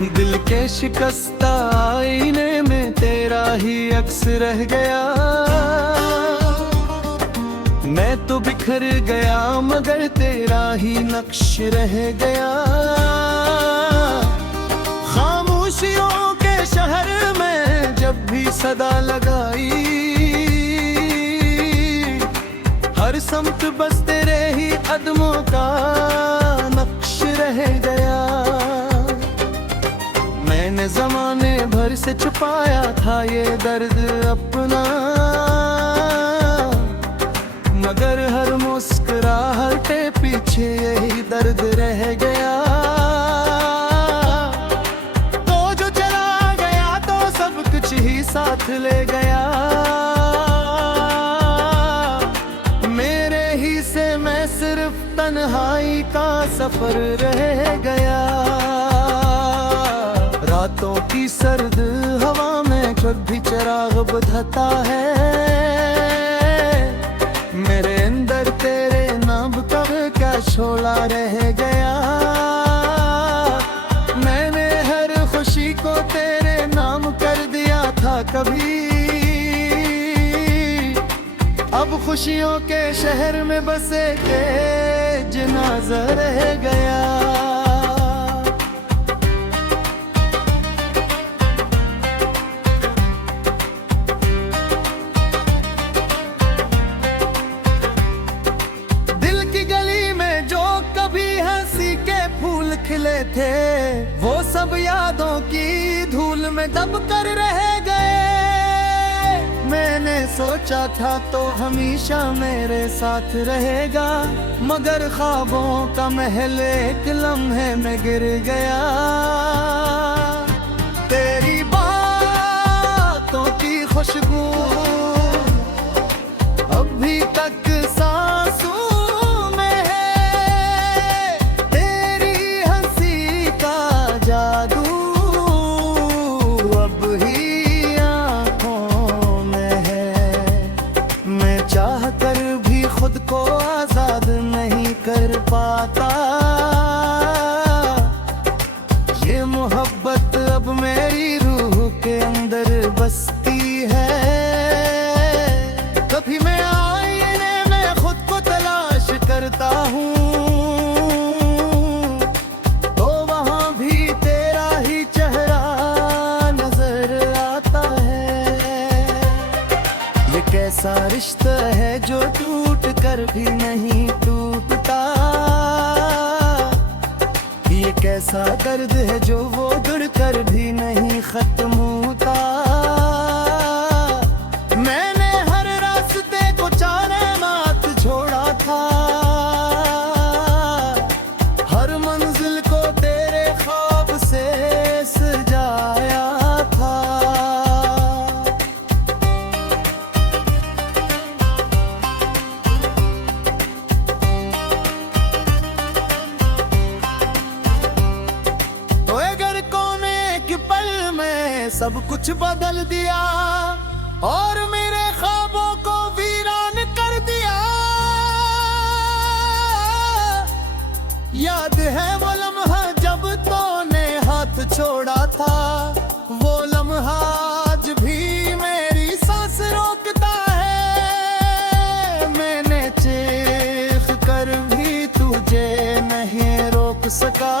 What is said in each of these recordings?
दिल के शिकस्ता आईने में तेरा ही अक्स रह गया। मैं तो बिखर गया मगर तेरा ही नक्श रह गया। खामोशियों के शहर में जब भी सदा लगाई, हर समत बस तेरे ही कदमों का नक्श रह गया। मैंने जमाने भर से छुपाया था ये दर्द अपना, मगर हर मुस्कुराहट पीछे यही दर्द रह गया। तो जो चला गया तो सब कुछ ही साथ ले गया। मेरे ही से मैं सिर्फ तन्हाई का सफर रह गया। रातों की सर्द हवा में जब भी चिराग बुझता है, मेरे अंदर तेरे नाम का क्या शोला रह गया। मैंने हर खुशी को तेरे नाम कर दिया था कभी, अब खुशियों के शहर में बसे के जनाजा रह गया। खिले थे वो सब यादों की धूल में दब कर रह गए। मैंने सोचा था तो हमेशा मेरे साथ रहेगा, मगर ख्वाबों का महल एक लम्हे में गिर गया। तेरी बातों की खुशबू अभी तक सांसों खुद को आजाद नहीं कर पाता। ये मोहब्बत अब मेरी रूह के अंदर बसती है। कभी मैं आईने में खुद को तलाश करता हूँ, तो वहाँ भी तेरा ही चेहरा नजर आता है। ये कैसा रिश्ता है जो टूट कर भी नहीं टूटता, ये कैसा दर्द है जो वो जुड़ कर भी नहीं खत्म होता। मैंने हर रास्ते को चारे मात छोड़ा था, हर मंजिल को तेरे ख्वाब से सजाया था। सब कुछ बदल दिया और मेरे ख्वाबों को वीरान कर दिया। याद है वो लम्हा जब तूने हाथ छोड़ा था, वो लम्हा आज भी मेरी सांस रोकता है। मैंने चीख कर भी तुझे नहीं रोक सका,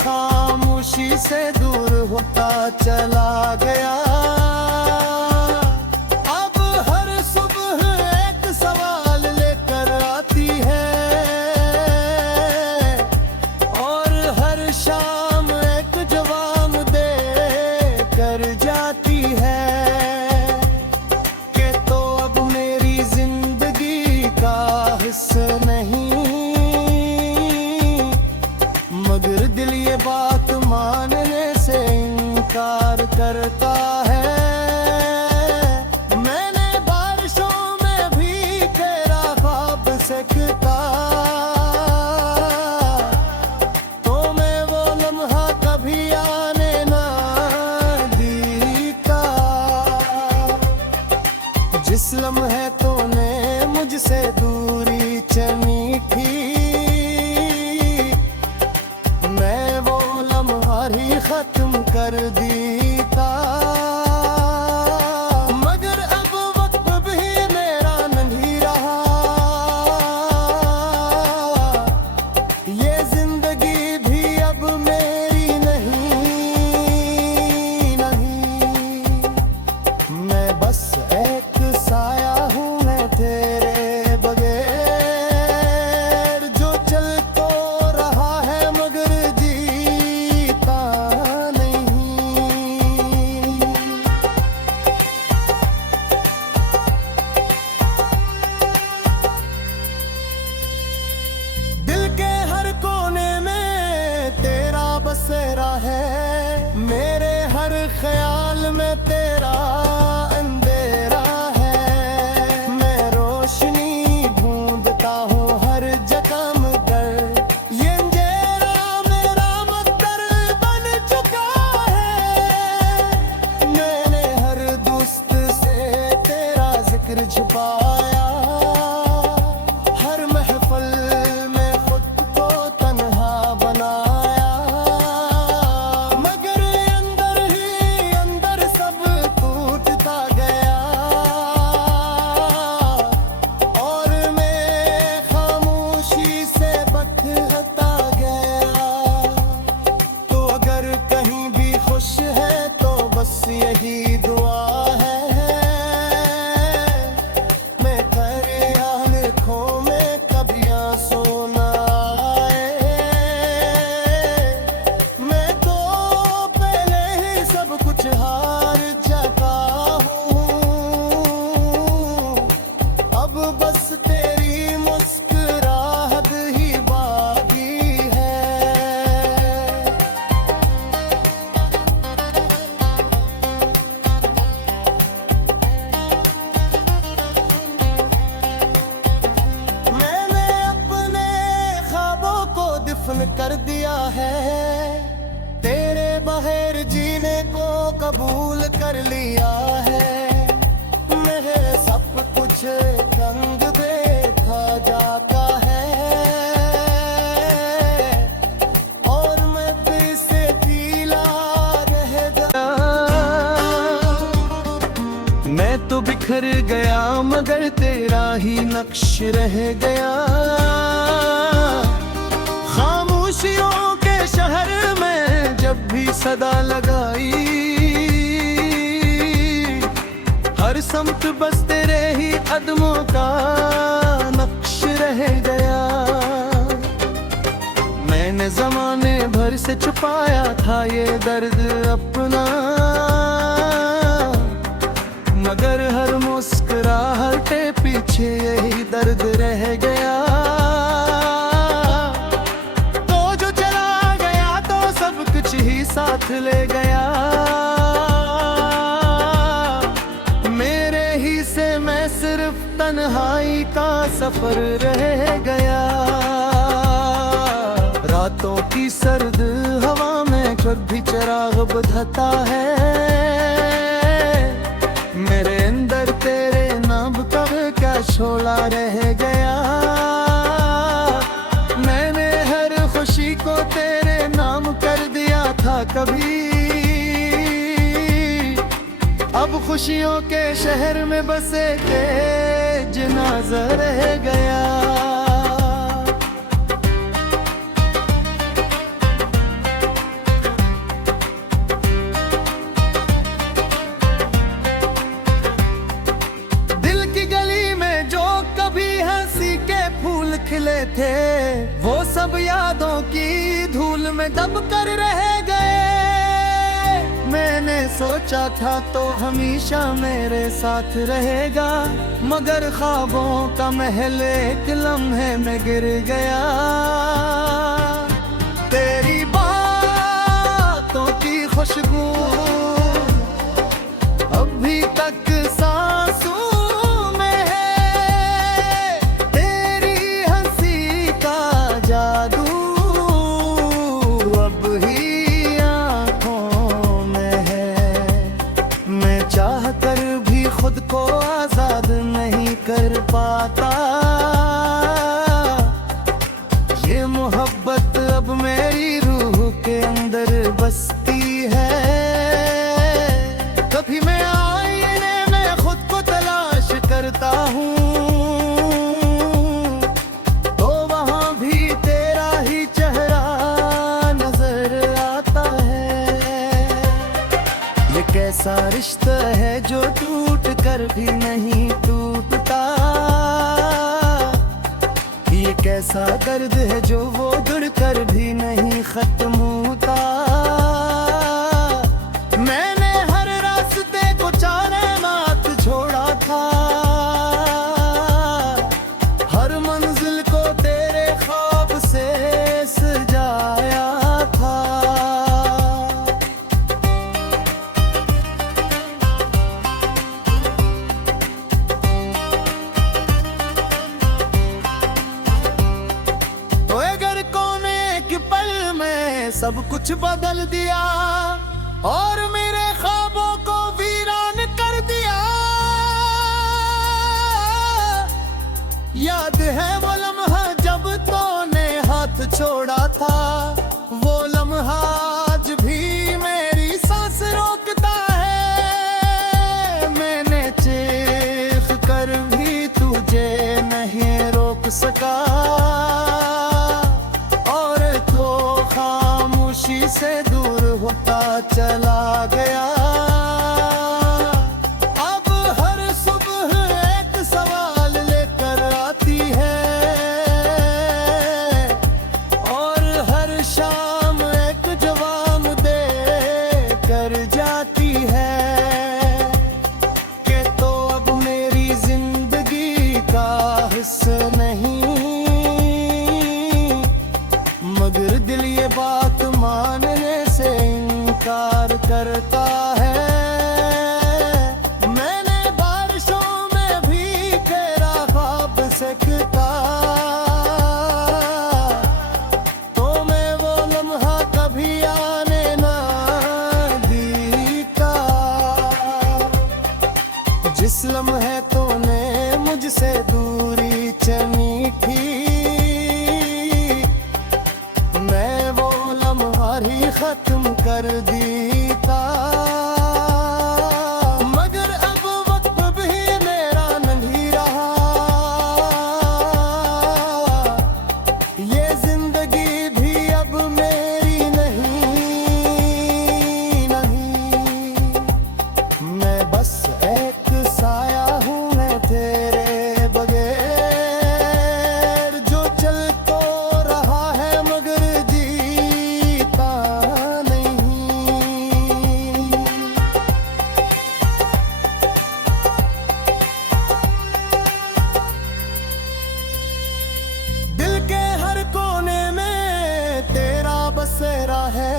खामोशी से दूर होता चला गया। अब हर सुबह एक सवाल लेकर आती है और हर शाम एक जवाब दे कर जाती है कि तो अब मेरी जिंदगी का हिस्सा नहीं। मगर दिल ये बात मानने से इनकार करता है। मैंने बारिशों में भी तेरा ख्वाब सकता, तो मैं वो लम्हा कभी आने ना दीता। जिस लम्हे तूने मुझसे दूरी चनी थी, हमदर्दी का, मगर अब वक्त भी मेरा नहीं रहा। ये जिंदगी भी अब मेरी नहीं। मैं बस एक साया हूँ मैं तेरे बगैर, जो चल तो रहा है मगर जीता नहीं। दिल के हर कोने में तेरा बसेरा है, मेरे हर ख्याल में तेरा अंधेरा है। मैं रोशनी ढूंढता हूँ हर जगह मगर ये अंधेरा मेरा मकदर बन चुका है। मैंने हर दोस्त से तेरा जिक्र छुपाया, हर महफिल में खुद को तन्हा बनाया, मगर अंदर ही अंदर सब टूटता गया। और मैं खामोशी से बखता गया। तो अगर कहीं भी खुश है तो बस यही दुआ है। मैं तेरे आंखों में कभी आंसू न आए। मैं तो पहले ही सब कुछ हार चुका हूँ, अब बस तेरी मुस्कुराहट ही बाकी है। मैंने अपने ख्वाबों को दफन कर दिया है, तेरे बगैर जीने को कबूल कर लिया है। मेरे सब कुछ रंग देखा जाता है, और मैं फिर से पीला रह गया। मैं तो बिखर गया मगर तेरा ही नक्श रह गया। खामोशियों के शहर में जब भी सदा लगाई, हर समत बस तेरे ही कदमों का नक्श रह गया। मैंने जमाने भर से छुपाया था ये दर्द अपना, मगर हर मुस्कुराहट पीछे यही दर्द रह गया। तो जो चला गया तो सब कुछ ही साथ ले गया। मेरे ही से मैं सिर्फ तन्हाई का सफर रह गया। रातों की सर्द हवा में जब भी चिराग बुझता है, मेरे अंदर तेरे नाम का क्या शोला रह गया। मैंने हर खुशी को तेरे नाम कर दिया था कभी, अब खुशियों के शहर में बसे के जनाजा रह गया। खिले थे वो सब यादों की धूल में दब कर रह गए। मैंने सोचा था तो हमेशा मेरे साथ रहेगा, मगर ख्वाबों का महल एक लम्हे में गिर गया। तेरी बातों की खुशबू अभी तक सांसों में है, तेरी हंसी का जादू अब ही आँखों में है। मैं चाह कर भी खुद को आजाद नहीं कर पाता, ये मोहब्बत अब मेरी रूह के अंदर बसती है। ऐसा रिश्ता है जो टूट कर भी नहीं टूटता। ये कैसा दर्द है जो वो जुड़ कर भी नहीं खत्म होता। मैंने हर रास्ते को चारे मात छोड़ा था, हर मंजिल को तेरे ख्वाब से सजाया था। तो अगर कोने के पल में सब कुछ बदल दिया और मेरे ख्वाबों को वीरान कर दिया, याद है वो लम्हा जब तूने हाथ छोड़ा था। वो लम्हा आज भी मेरी सांस रोकता है। मैंने चीख कर भी तुझे नहीं रोक सका और तो खामोशी से दूर होता चला गया। अब हर सुबह एक सवाल लेकर आती है और हर शाम एक जवाब दे कर जाती है कि तो अब मेरी जिंदगी का हिस्सा नहीं। मगर दिल ये बात मानने से इनकार करता है। मैंने बारिशों में भी तेरा ख्वाब सकता, तो मैं वो लम्हा कभी आने ना दीता। जिस लम्हे तूने मुझसे दूरी चनी थी, मैं वो लम्हा ही खत्म कर देता। मगर अब वक्त भी मेरा नहीं रहा, ये जिंदगी भी अब मेरी नहीं। मैं बस एक साया हूँ मैं तेरे बगैर, जो चल तो रहा है मगर जीता नहीं। दिल के हर कोने में तेरा बसेरा है,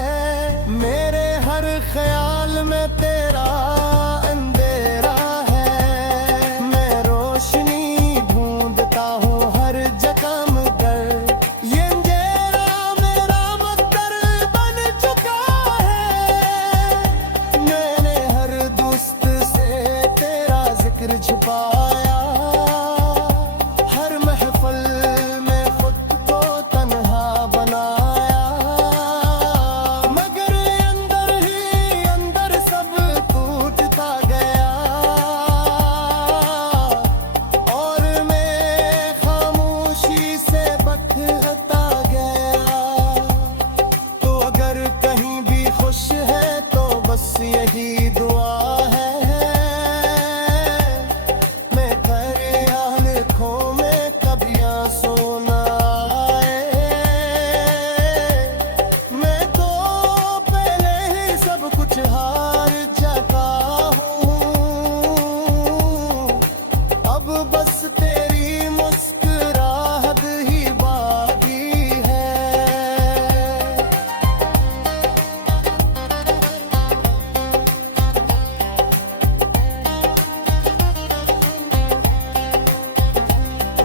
मेरे हर ख्याल में तेरा अंधेरा है। मैं रोशनी ढूंढता हूँ हर जगह मगर ये अंधेरा मेरा मकदर बन चुका है। मैंने हर दोस्त से तेरा जिक्र छुपाया, हर महफिल में खुद को तन्हा बनाया। मगर अंदर ही अंदर सब टूटता गया और मैं खामोशी से बखता गया। तो अगर कहीं भी खुश है तो बस यही दुआ है। मैं दरिया आँखों में कभी आंसू न आए। मैं तो पहले ही सब कुछ हार चुका हूँ, अब बस तेरी मुस्कुराहट ही बाकी है।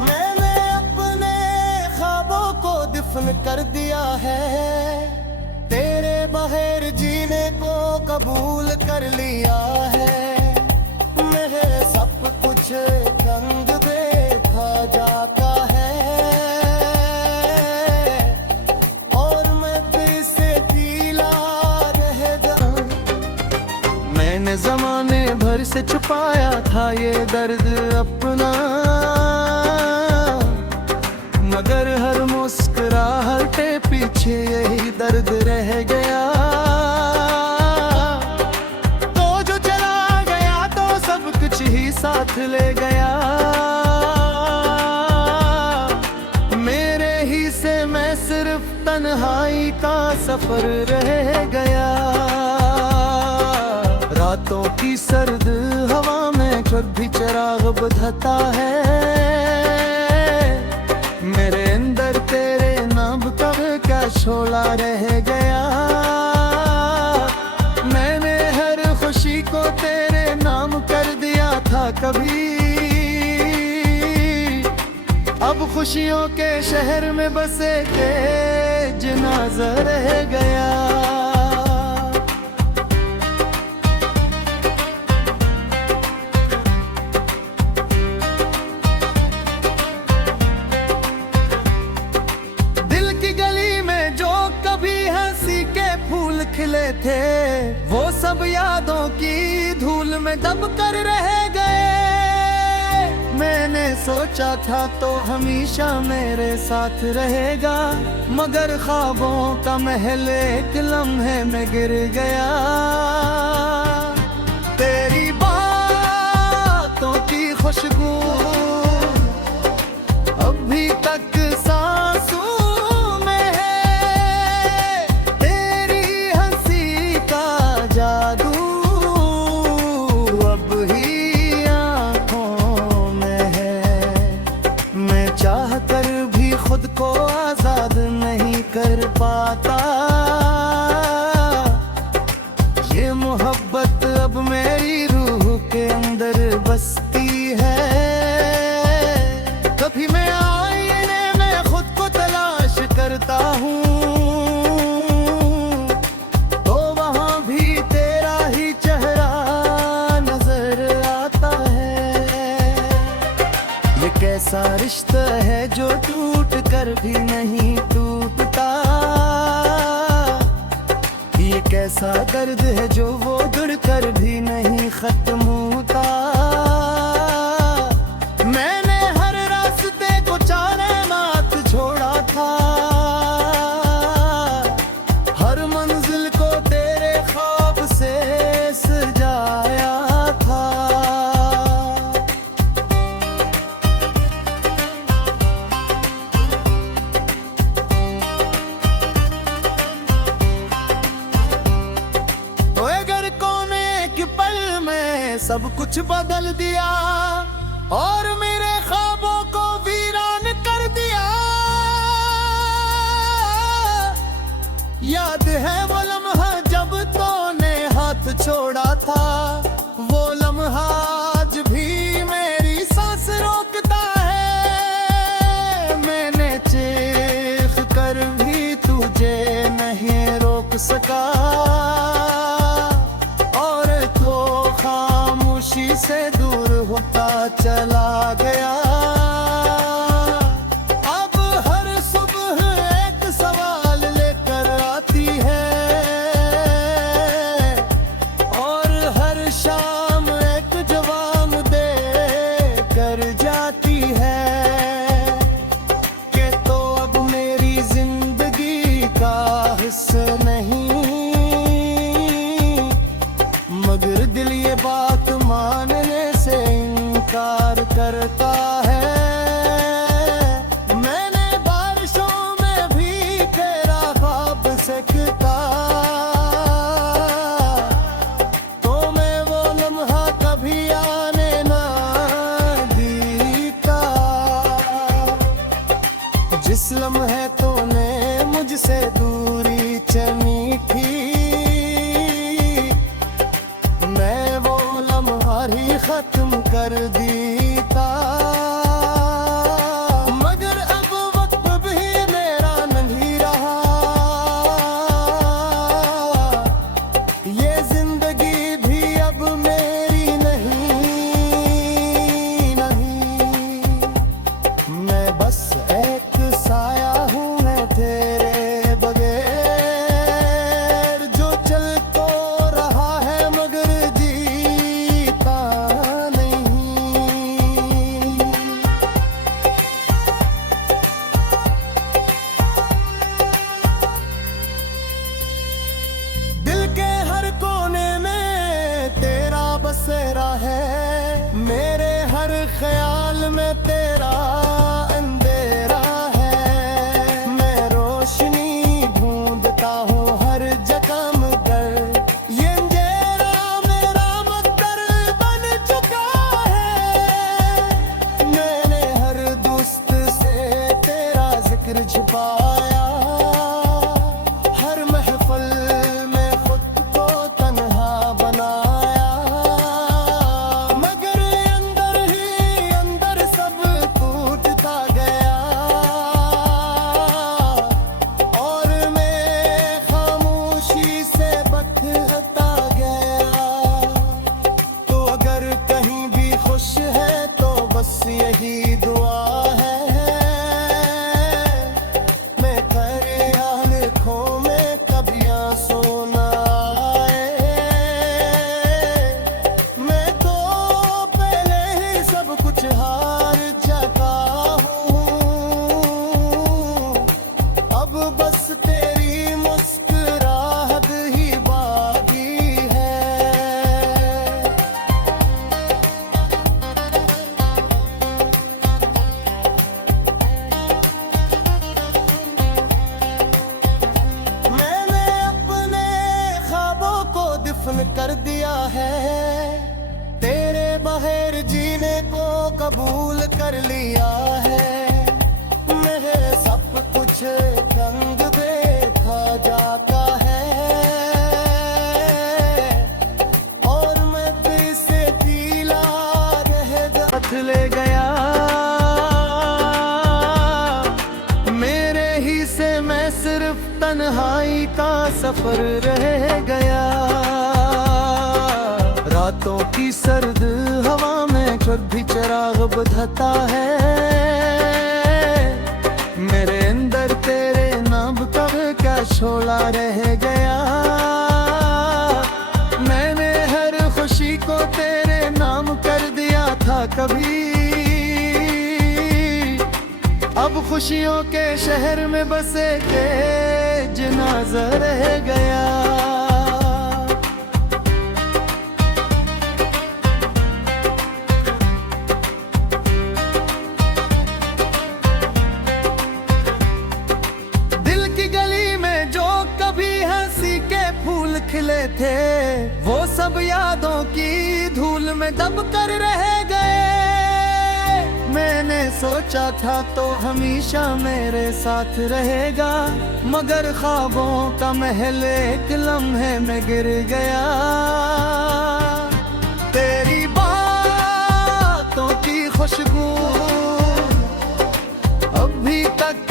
मैंने अपने ख्वाबों को दफन कर दिया है, तेरे बगैर जीने को कबूल कर लिया है। मेरे सब कुछ रंग देखा जाता है और मैं फिर से पीला रह गया। मैंने जमाने भर से छुपाया था ये दर्द अपना, मगर हर मुस्कुराहट पीछे यही दर्द रह गया। तो जो सिर्फ तन्हाई का सफर रह गया। रातों की सर्द हवा में जब भी चिराग बुझता है, मेरे अंदर तेरे नाम का क्या शोला रह गया। मैंने हर खुशी को तेरे नाम कर दिया था कभी, अब खुशियों के शहर में बसे के जनाजा रह गया। दिल की गली में जो कभी हंसी के फूल खिले थे, वो सब यादों की धूल में दब कर रह गए। मैंने सोचा था तो हमेशा मेरे साथ रहेगा, मगर ख्वाबों का महल एक लम्हे में गिर गया। तेरी बातों की खुशबू अभी तक सांसों में है, तेरी हंसी का जादू अब ही चाह कर भी खुद को आजाद नहीं कर पाता। ये मोहब्बत अब मेरी रूह के अंदर बसती है। कभी मैं आईने में खुद को तलाश करता हूँ, तो वहाँ भी तेरा ही चेहरा नजर आता है। ये कैसा रिश्ता है जो टूट कर भी नहीं टूटता, ये कैसा दर्द है जो वो जुड़ कर भी नहीं खत्म होता। मैंने हर रास्ते को चारे मात छोड़ा था, हर मंजिल को तेरे ख्वाब से सजाया था। सब कुछ बदल दिया और मेरे ख्वाबों को वीरान कर दिया। याद है वो लम्हा जब तूने हाथ छोड़ा था, वो लम्हा आज भी मेरी सांस रोकता है। मैंने चीख कर भी तुझे नहीं रोक सका, खामोशी से दूर होता चला गया। अब हर सुबह एक सवाल लेकर आती है, और हर शाम एक जवाब दे कर जाती है कि तो अब मेरी जिंदगी का हिस्सा नहीं। मगर दिल ये बात मानने से इनकार करता है। मैंने बारिशों में भी तेरा ख्वाब सकता, तो मैं वो लम्हा कभी आने ना दीता। जिस लम्हे तूने मुझसे दूरी चनी थी, मैं वो लम्हा ही खत्म कर देता। मगर अब वक्त भी मेरा नहीं रहा, ये जिंदगी भी अब मेरी नहीं। मैं बस एक साया हूँ मैं तेरे बगैर, जो चल तो रहा है मगर जीता नहीं। दिल के हर कोने में तेरा बसेरा है, मेरे हर ख्याल में तेरा अंधेरा है। मैं रो बस तेरी मुस्कुराहट ही बाकी है। मैंने अपने ख्वाबों को दफन कर दिया है, तेरे बगैर जीने को कबूल कर लिया है। मेरे सब कुछ रंग देखा जाता है और मैं फिर से पीला रह हाथ ले गया। मेरे ही से मैं सिर्फ तन्हाई का सफर रह गया। रातों की सर्द हवा में जब भी चिराग बुझता है, मेरे अंदर तेरे नाम का क्या शोला रह गया। मैंने हर खुशी को तेरे नाम कर दिया था कभी, अब खुशियों के शहर में बसे के जनाजा रह गया। खिले थे वो सब यादों की धूल में दब कर रह गए। मैंने सोचा था तो हमेशा मेरे साथ रहेगा, मगर ख्वाबों का महल एक लम्हे में गिर गया। तेरी बातों की खुशबू अभी तक